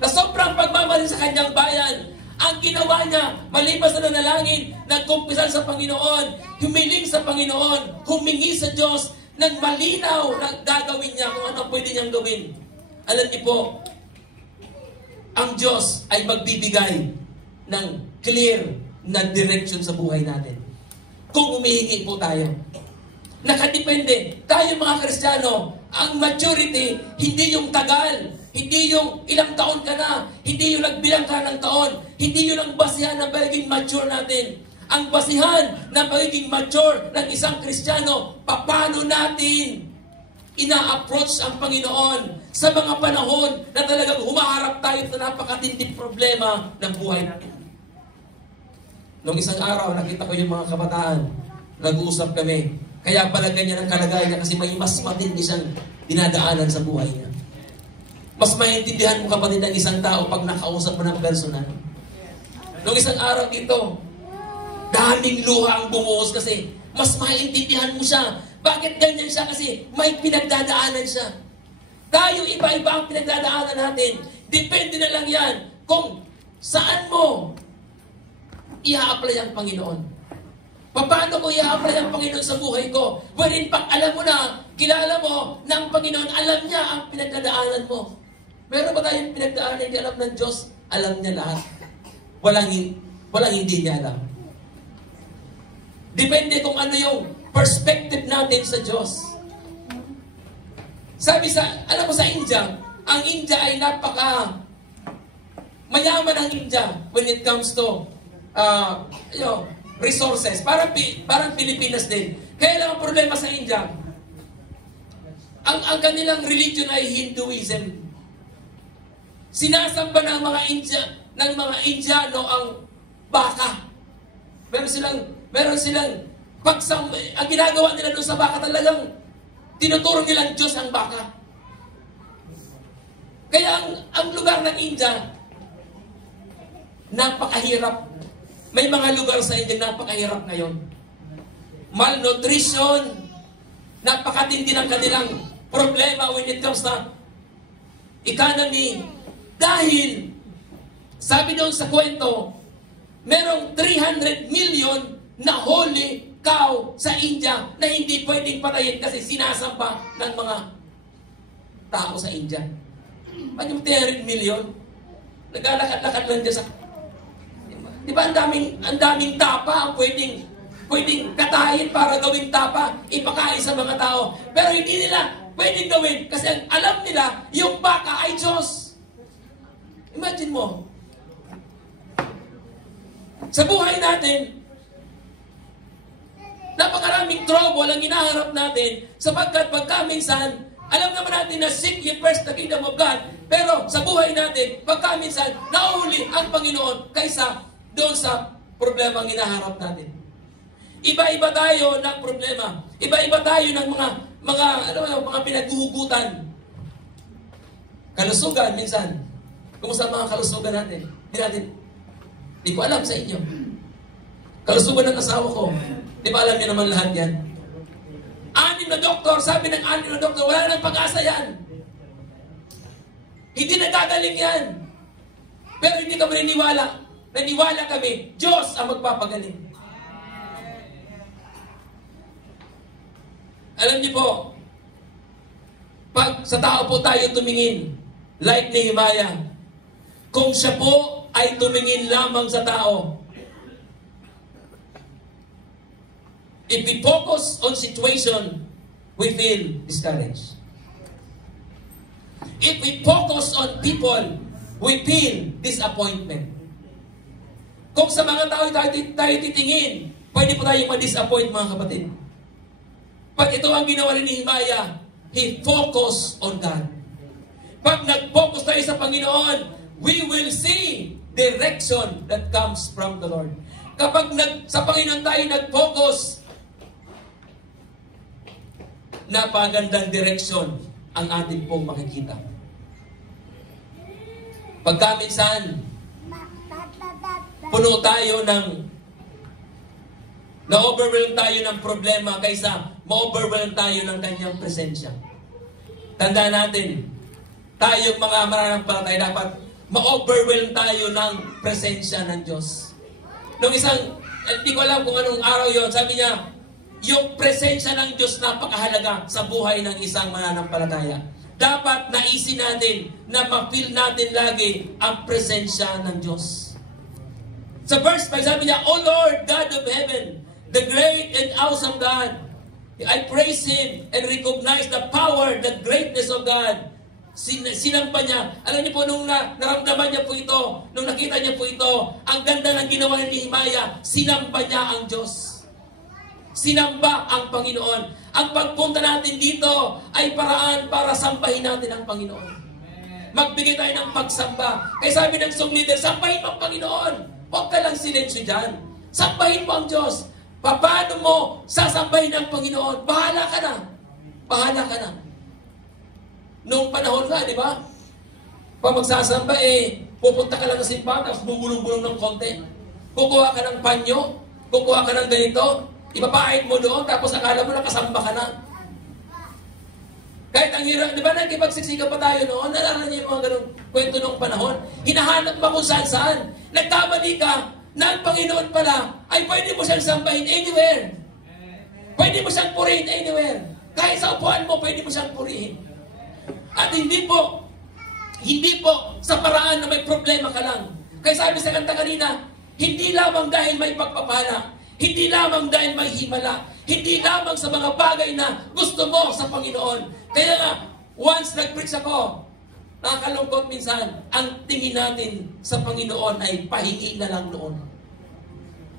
pagmamahal sa kanyang bayan, ang ginawa niya, malipas na nanalangin, nagkumpisan sa Panginoon, humiling sa Panginoon, humingi sa Diyos, ng malinaw na gagawin niya kung ano pwede niyang gawin. Alam niyo po, ang Diyos ay magbibigay ng clear na direction sa buhay natin. Kung humihingi po tayo. Nakadepende. Tayo mga Kristiyano, ang maturity, hindi yung tagal, hindi yung ilang taon ka na, hindi yung nagbilang ka ng taon, hindi yun ang basihan ng pagiging mature natin. Ang basihan ng pagiging mature ng isang Kristiyano, paano natin ina-approach ang Panginoon sa mga panahon na talagang humaharap tayo sa napakatinding problema ng buhay natin. Noong isang araw, nakita ko yung mga kabataan, nag-uusap kami. Kaya pala ganyan ang kalagayan niya kasi may mas matindi siyang dinadaanan sa buhay niya. Mas maintindihan mo kapatid ng isang tao pag nakausap mo ng personal. Noong isang araw dito, daming luha ang bumuhos kasi mas maintindihan mo siya. Bakit ganyan siya? Kasi may pinagdadaanan siya. Tayo iba-iba ang pinagdadaanan natin. Depende na lang yan kung saan mo i-apply ang Panginoon. Paano ko i-apply ang Panginoon sa buhay ko? Wherein pag alam mo na, kilala mo na ang Panginoon, alam niya ang pinagdadaanan mo. Meron ba tayong pinagdaanan na hindi alam ng Diyos? Alam niya lahat. Walang hindi niya alam. Depende kung ano yung perspective natin sa Diyos. Alam mo sa India, ang India ay mayaman ang India when it comes to resources. Parang Pilipinas din. Kaya lang ang problema sa India, ang kanilang religion ay Hinduism. Sinasamba ng mga Indiano ang baka. Meron silang ang ginagawa nila doon sa baka talagang tinuturo nilang Diyos ang baka. Kaya ang lugar ng India, napakahirap. May mga lugar sa India napakahirap ngayon. Malnutrition, napakatindi ng kanilang problema when it comes to economy. Dahil, sabi doon sa kwento, merong 300 million na holy cow sa India na hindi pwedeng patayin kasi sinasamba ng mga tao sa India. Ano yung 300 million? Naglalakad-lakad lang dyan sa... Di ba ang daming tapa ang pwedeng katayin para gawing tapa, ipakain sa mga tao. Pero hindi nila pwedeng gawin kasi alam nila yung baka ay Diyos. Imagine mo, sa buhay natin, napakaraming trouble ang hinaharap natin sapagkat pagka minsan, alam naman natin na seek ye first the kingdom of God. Pero sa buhay natin, pagka minsan, nauhuli ang Panginoon kaysa doon sa problema ang hinaharap natin. Iba-iba tayo ng problema. Iba-iba tayo ng mga pinaghuhugutan. Kalusugan minsan. Kumusta mga kalusugan natin? Di ko alam sa inyo. Kalusugan ng asawa ko. Di ba alam niyo naman lahat yan? 6 na doktor, sabi ng 6 na doktor, wala nang pag-asa yan. Hindi nagagaling yan. Pero hindi kami naniniwala. Naniwala kami, Diyos ang magpapagaling. Alam niyo po, pag sa tao po tayo tumingin, like Nehemiah, kung siya po ay tumingin lamang sa tao, If we focus on situation, we feel discouraged. If we focus on people, we feel disappointment. Kung sa mga tao tayo titingin, pwede po tayong ma-disappoint, mga kapatid. But ito ang ginawa ni Nehemiah. He focused on God. Pag nag-focus tayo sa Panginoon, we will see direction that comes from the Lord. Kapag sa Panginoon tayo nag-focus, napagandang direksyon ang ating pong makikita. Pagka minsan, puno tayo na-overwhelm tayo ng problema kaysa ma-overwhelm tayo ng kanyang presensya. Tandaan natin, tayong mga mananampalataya dapat ma-overwhelm tayo ng presensya ng Diyos. Nung isang, hindi ko alam kung anong araw yon, sabi niya, yung presensya ng Diyos napakahalaga sa buhay ng isang mananampalataya. Dapat naisin natin na ma-feel natin lagi ang presensya ng Diyos. Sa verse 5, sabi niya, O Lord, God of heaven, the great and awesome God, I praise Him and recognize the power, the greatness of God. Sinamba niya. Alam niyo po, nung naramdaman niya po ito, nung nakita niya po ito, ang ganda ng ginawa ni Nehemiah, sinamba niya ang Diyos. Sinamba ang Panginoon. Ang pagpunta natin dito ay paraan para sambahin natin ang Panginoon. Magbigay tayo ng pagsamba. Kaya sabi ng song leader, sambahin mo ang Panginoon. Huwag ka lang silensyo dyan. Sambahin mo ang Diyos. Paano mo sasambahin ang Panginoon? Bahala ka na. Bahala ka na. Noong panahon nga, di ba? Pag magsasamba, pupunta ka lang sa simbahan, tapos bubulong-bulong ng konti. Kukuha ka ng panyo, kukuha ka ng ganito, ipapahid mo doon, tapos akala mo nakasamba ka na. Kahit ang hirap, di ba nagkipagsiksika pa tayo noon, nalala niyo yung mga ganun kwento noong panahon. Hinahanap mo kung saan-saan. Nagkamali ka, na ang Panginoon pala, ay pwede mo siyang sambahin anywhere. Pwede mo siyang purihin anywhere. Kahit sa upuan mo, pwede mo siyang purihin. At hindi po sa paraan na may problema ka lang. Kaya sabi sa kanta kanina, hindi lamang dahil may pagpapala, hindi lamang dahil may himala, hindi lamang sa mga bagay na gusto mo sa Panginoon. Kaya nga, once nag-preach ako, nakakalungkot minsan, ang tingin natin sa Panginoon ay pahingi na lang noon.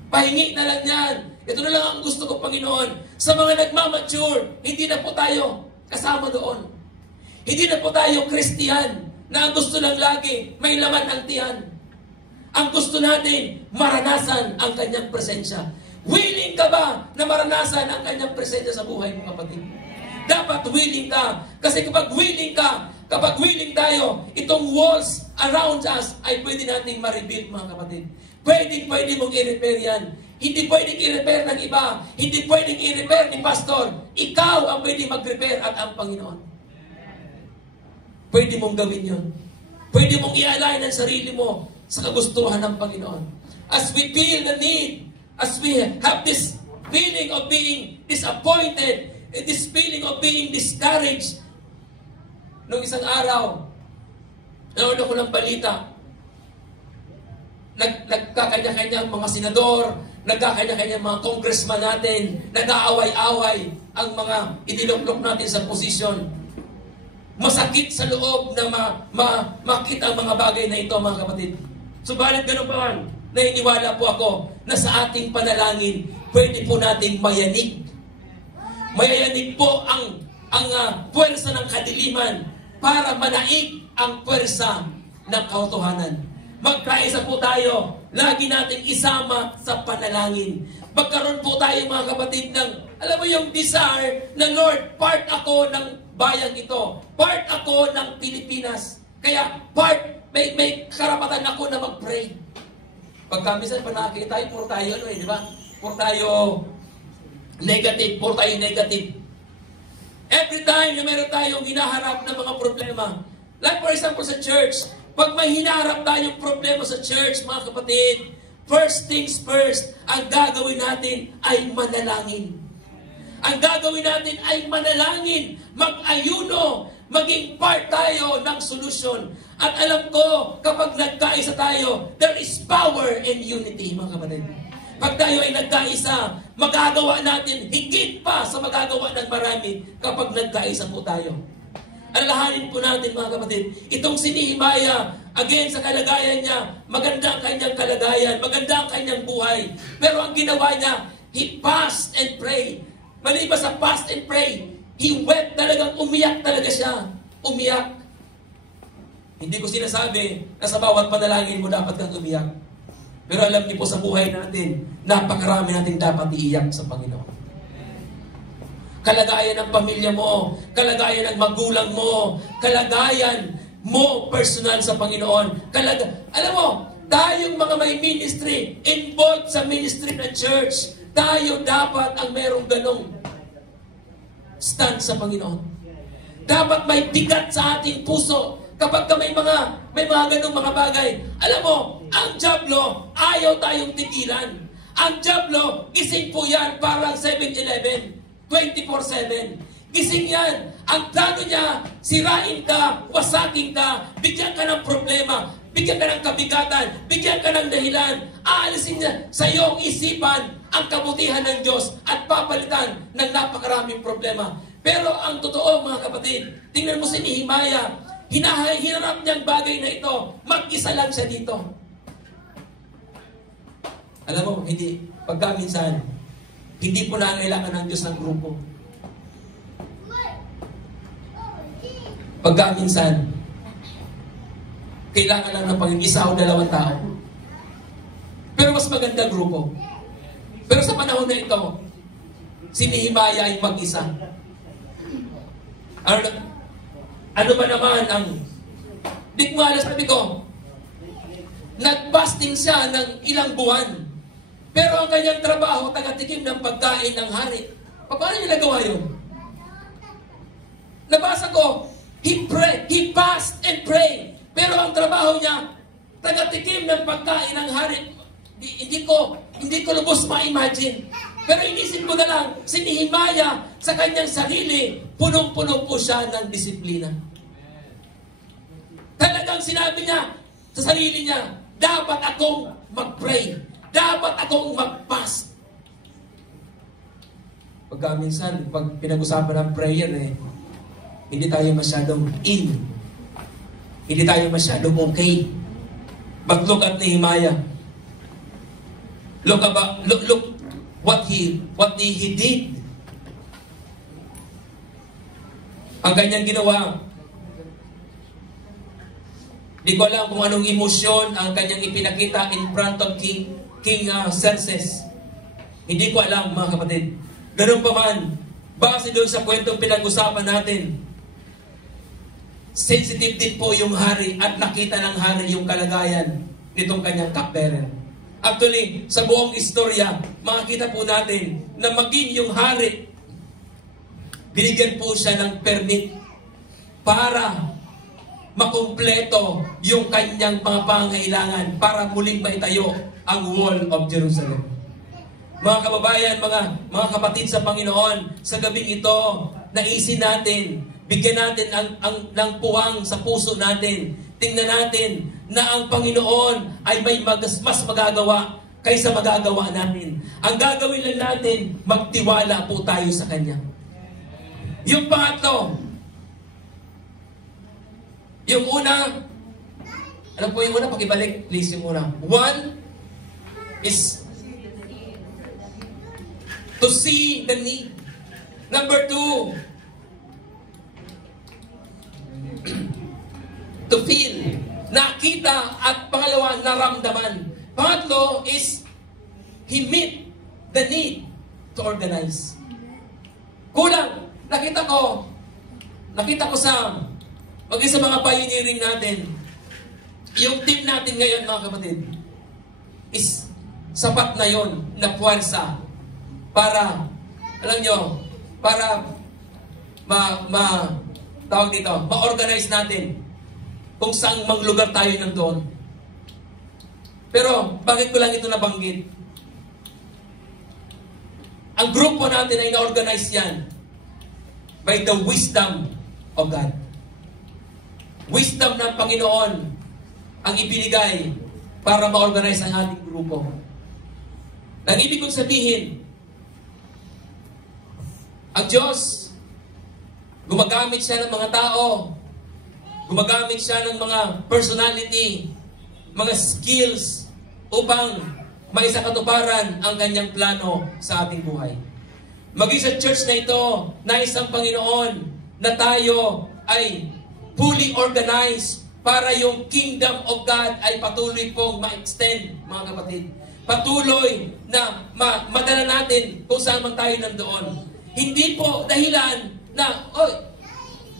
Pahingi na lang yan. Ito na lang ang gusto ko, Panginoon. Sa mga nagmamature, hindi na po tayo kasama doon. Hindi na po tayo Kristiyan na ang gusto lang lagi may laman ang tiyan. Ang gusto natin, maranasan ang kanyang presensya. Willing ka ba na maranasan ang kanyang presensya sa buhay mo, kapatid? Dapat willing ka. Kasi kapag willing tayo, itong walls around us ay pwede nating ma-rebuild, mga kapatid. Pwede mong i-repair yan. Hindi pwedeng i-repair ng iba. Hindi pwedeng i-repair ni pastor. Ikaw ang pwede mag-repair at ang Panginoon. Pwede mong gawin yun. Pwede mong i-align ang sarili mo sa kagustuhan ng Panginoon. As we feel the need, as we have this feeling of being disappointed, this feeling of being discouraged, noong isang araw, nanonood ko ng balita, nagkakanya-kanyang mga senador, nagkakanya-kanyang mga congressman natin, nag-aaway-away ang mga iniluklok natin sa posisyon. Masakit sa loob na makita ang mga bagay na ito, mga kapatid. Subalit ganun pa man, naniniwala po ako na sa ating panalangin, pwede po nating mayanig. Mayayanig po ang puwersa ng kadiliman para manaig ang puwersa ng katotohanan. Magkaisa po tayo, lagi natin isama sa panalangin. Magkaroon po tayo, mga kapatid, ng, alam mo yung desire na, Lord, part ako ng bayang ito. Part ako ng Pilipinas. Kaya may karapatan ako na mag-pray. Pagka minsan pa nakakita tayo, puro tayo di ba? Puro tayo negative. Every time na meron tayong hinaharap na mga problema. Like for example sa church, pag may hinaharap tayong problema sa church, mga kapatid, first things first, ang gagawin natin ay manalangin. Ang gagawin natin ay manalangin, mag-ayuno, maging part tayo ng solusyon. At alam ko, kapag nagkaisa tayo, there is power in unity, mga kapatid. Pag tayo ay nagkaisa, magagawa natin higit pa sa magagawa ng marami kapag nagkaisa po tayo. Alalahanin po natin mga kapatid, itong si Nehemiah, again sa kalagayan niya, maganda ang kanyang kalagayan, maganda ang kanyang buhay. Pero ang ginawa niya, he fasted and prayed. Maliban sa fast and pray, he wept, talagang umiyak talaga siya. Umiyak. Hindi ko sinasabi na sa bawat panalangin mo dapat kang umiyak. Pero alam niyo po sa buhay natin, napakarami natin dapat iiyak sa Panginoon. Kalagayan ng pamilya mo, kalagayan ng magulang mo, kalagayan mo personal sa Panginoon. Alam mo, tayong mga may ministry, involved sa ministry ng church, tayo dapat ang merong ganong stand sa Panginoon. Dapat may bigat sa ating puso. Kapag may mga ganong mga bagay, alam mo, ang Diablo, ayaw tayong tigilan. Ang Diablo, gising po yan parang 7-Eleven, 24/7. Gising yan. Ang plano niya, sirain ka, wasakin ka, bigyan ka ng problema, bigyan ka ng kabigatan, bigyan ka ng dahilan, aalisin niya sa iyong isipan ang kabutihan ng Diyos at papalitan ng napakaraming problema. Pero ang totoo mga kapatid, tingnan mo si Nehemiah, hinarap niyang bagay na ito, mag-isa lang siya dito. Alam mo, pagka minsan, hindi po nangailangan ng Diyos ng grupo. Pagka minsan, kailangan lang ng Panginoon, isa o dalawang tao. Pero mas maganda grupo. Pero sa panahon na ito, si Nehemiah ay mag-isa. Ano ba naman ang... Di ko alam, sabi ko, nag-fasting siya ng ilang buwan. Pero ang kanyang trabaho, tagatikim ng pagkain ng hari. Paano niya nagawa yun? Nabasa ko, he fast and pray. Pero ang trabaho niya, tagatikim ng pagkain ng hari. Hindi ko lubos ma-imagine. Pero inisip ko na lang, si Nehemiah sa kanyang sarili, punong-puno po siya ng disiplina. Talagang sinabi niya sa sarili niya, dapat akong mag-pray. Dapat akong mag-fast. Pagka minsan, pag pinag-usapan ng prayer, hindi tayo masyadong in. Hindi tayo masyadong okay. But look at Nehemiah. Look what he did. Ang kanyang ginawa. Di ko alam kung anong emosyon ang kanyang ipinakita in front of King Xerxes. Hindi ko alam mga kapatid. Ganun pa man, base doon sa kwentong pinag-usapan natin, sensitive din po yung hari at nakita ng hari yung kalagayan nitong kanyang cupbearer. Actually, sa buong istorya, makikita po natin na maging yung hari, binigyan po siya ng permit para makumpleto yung kanyang mga pangangailangan para muling maitayo ang wall of Jerusalem. Mga kababayan, mga kapatid sa Panginoon, sa gabing ito, naisin natin, bigyan natin ng puwang sa puso natin. Tingnan natin na ang Panginoon ay may mas magagawa kaysa magagawa natin. Ang gagawin lang natin, magtiwala po tayo sa Kanya. Yung pangatlo, yung una, ano po yung una? Pakibalik, please, yung una. One is to see the need. Number two, to feel. Nakita at pangalawa, naramdaman. Pangatlo is he meet the need to organize. Kulang. Nakita ko sa maging sa mga pioneering natin, yung team natin ngayon mga kapatid, is sapat na yon na puwersa para, alam nyo, para tawag dito, ma-organize natin kung saan mang lugar tayo nandoon. Pero, bakit ko lang ito nabanggit? Ang grupo natin ay na-organize yan by the wisdom of God. Wisdom ng Panginoon ang ibinigay para ma-organize ang ating grupo. Ang ibig kong sabihin, ang Diyos, gumagamit siya ng mga tao, gumagamit siya ng mga personality, mga skills, upang maisakatuparan ang kanyang plano sa ating buhay. Maging sa church na ito, nais ang Panginoon na tayo ay fully organized para yung kingdom of God ay patuloy pong ma-extend, mga kapatid. Patuloy na madala natin kung saan man tayo nandoon. Hindi po dahilan na,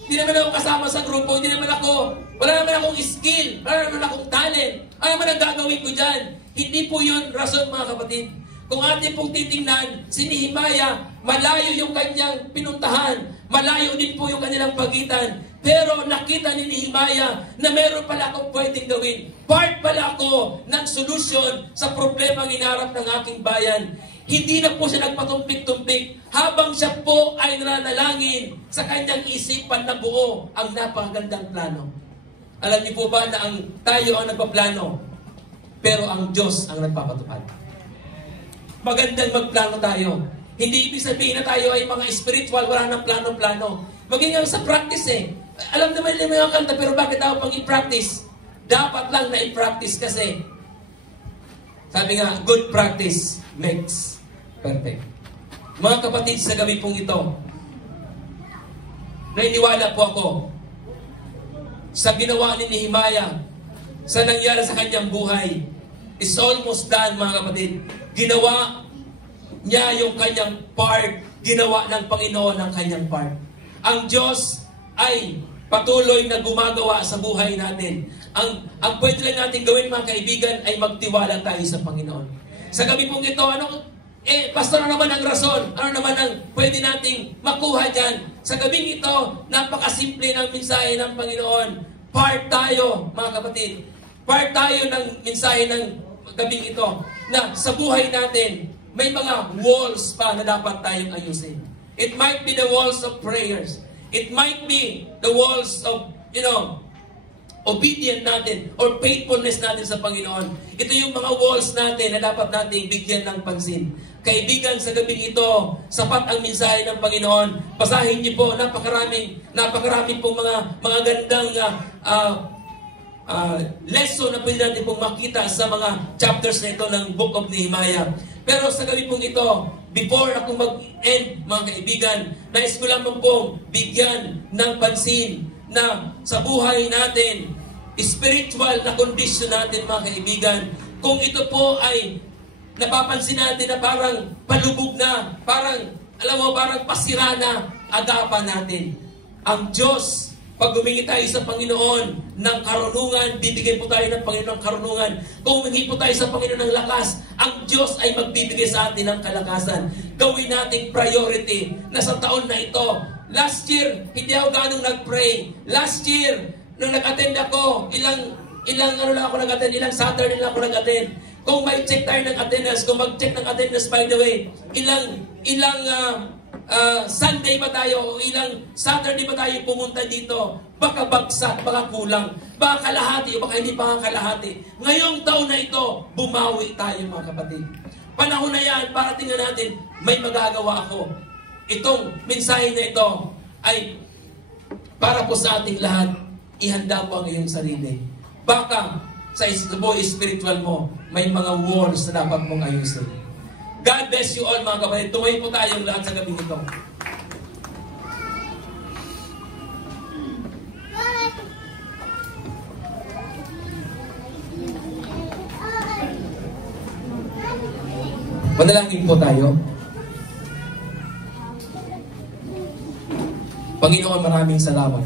hindi naman ako kasama sa grupo, wala naman akong skill, wala naman akong talent, ano naman ang gagawin ko dyan? Hindi po yun rason, mga kapatid. Kung atin pong titingnan, si Nehemiah, malayo yung kanyang pinuntahan, malayo din po yung kanilang pagitan, pero nakita ni Nehemiah na meron pala akong pwedeng gawin. Part pala ako ng solusyon sa problema ng inarap ng aking bayan. Hindi na po siya nagpatumpik-tumpik habang siya po ay nananalangin sa kanyang isipan na buo ang napakagandang plano. Alam niyo po ba na tayo ang nagpaplano, pero ang Diyos ang nagpapatupad. Magandang magplano tayo. Hindi ibig sabihin na tayo ay mga spiritual, wala nang plano-plano. Maging sa practice Alam naman nila mga kanta, pero bakit daw pang i-practice? Dapat lang na i-practice kasi sabi nga, good practice makes perfect. Mga kapatid, sa gabi pong ito, nainiwala po ako sa ginawa ni Nehemiah, sa nangyari sa kanyang buhay. It's almost done, mga kapatid. Ginawa niya yung kanyang part. Ginawa ng Panginoon ang kanyang part. Ang Diyos ay patuloy na gumagawa sa buhay natin. Ang pwede lang natin gawin, mga kaibigan, ay magtiwala tayo sa Panginoon. Sa gabi pong ito, pastor, ano naman ang rason? Ano naman ang pwede nating makuha dyan? Sa gabing ito, napakasimple ng mensahe ng Panginoon. Part tayo, mga kapatid. Part tayo ng mensahe ng gabing ito, na sa buhay natin, may mga walls pa na dapat tayong ayusin. It might be the walls of prayers. It might be the walls of, obedient natin or faithfulness natin sa Panginoon. Ito yung mga walls natin na dapat nating bigyan ng pansin. Kaibigan, sa gabing ito, sapat ang mensahe ng Panginoon. Basahin niyo po, napakaraming pong mga gandang lesson na pwede natin pong makita sa mga chapters na ito ng Book of Nehemiah. Pero sa gabi pong ito, before ako mag-end, mga kaibigan, nais ko lamang pong bigyan ng pansin na sa buhay natin, spiritual na condition natin, mga kaibigan, kung ito po ay napapansin natin na parang palubog na, parang pasira na agapan natin. Ang Diyos, pag humingi tayo sa Panginoon ng karunungan, bibigyan po tayo ng Panginoon ng karunungan. Kung humingi po tayo sa Panginoon ng lakas, ang Diyos ay magbibigay sa atin ng kalakasan. Gawin nating priority na sa taon na ito. Last year, hindi ako ganong nag-pray. Last year, nung nag-attend ako, ilang Saturday lang ako nag-attend. Kung may check tayo ng attendance, kung mag-check ng attendance, by the way, ilang Sunday ba tayo o ilang Saturday ba tayo pumunta dito? Baka bagsak, baka kulang, baka kalahati o baka hindi pa kalahati. Ngayong taon na ito, bumawi tayo, mga kapatid. Panahon na yan, para tingnan natin, may magagawa ako. Itong mensahe na ito ay para po sa ating lahat. Ihanda po ang iyong sarili. Baka sa buhay spiritual mo, may mga walls na dapat mong ayusin. God bless you all, mga kapatid. Tumayo po tayong lahat sa gabi nito. Manalangin po tayo. Panginoon, maraming salamat.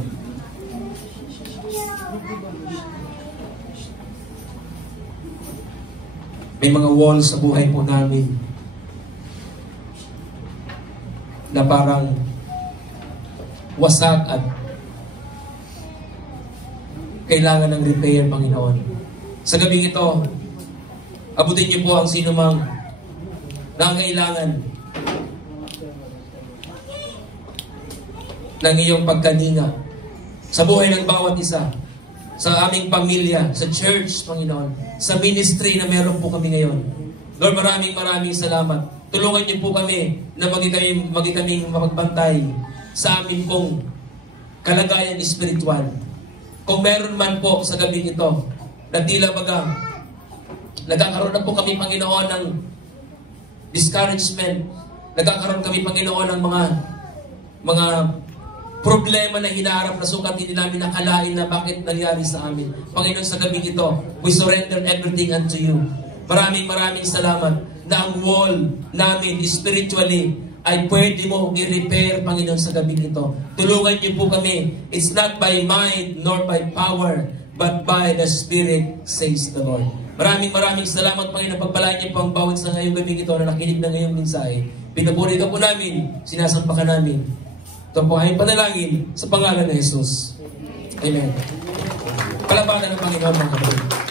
May mga walls sa buhay po namin na parang wasak at kailangan ng repair, Panginoon. Sa gabing ito, abutin niyo po ang sinumang nangailangan ng iyong pagkaninga sa buhay ng bawat isa, sa aming pamilya, sa church, Panginoon, sa ministry na meron po kami ngayon. Lord, maraming salamat. Tulungan niyo po kami na maging kaming mapagbantay sa amin pong kalagayan espiritual. Kung meron man po sa gabi ito, na tila baga, nagkakaroon na po kami, Panginoon, ng discouragement. Nagkakaroon kami, Panginoon, ng mga problema na hinaharap na sukat hindi namin nakalain na bakit nangyari sa amin. Panginoon, sa gabi ito, we surrender everything unto you. Maraming salamat na ang wall namin spiritually ay pwede mo i-repair, Panginoon, sa gabi ito. Tulungan niyo po kami. It's not by might nor by power, but by the Spirit, says the Lord. Maraming salamat, Panginoon. Pagpalain niyo po ang bawat sa ngayong gabi ito na nakinig na ngayong mensahe. Pinupuri ka po namin, sinasampakan namin. Ito po ay panalangin sa pangalan ng Jesus. Amen. Palapanan ng Panginoon, mga kapatid.